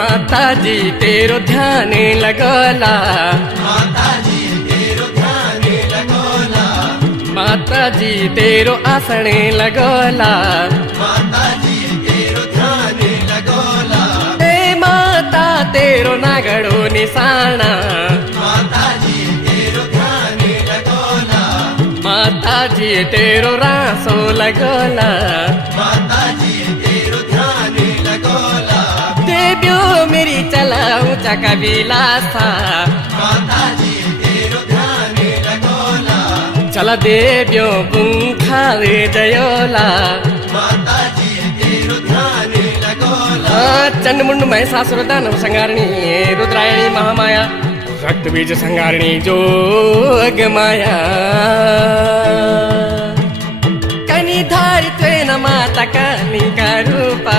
माता जी तेरो ध्यान लगोला, माता जी तेरो ध्यान लगोला, माता जी तेरो आसन लगोला, माता जी तेरो ध्यान लगोला, ए माता तेरो नागड़ो निशाना, माता जी तेरो ध्यान लगोला, माता जी तेरो रासो लगोला, माता जी तेरो ध्यान लगोला, देव्यो मेरी चलाऊं चका विलासा, माता जी तेरो ध्यान लगोला, चला देव्यो पुंखा दयोला, माता जी तेरो ध्यान लगोला, चंडमुंड महिषासुर दानव संहारिणी रुद्रायणी महामाया रक्तबीज संहारिणी जोग माया कनिधारित्वेन माता कनिका रूपा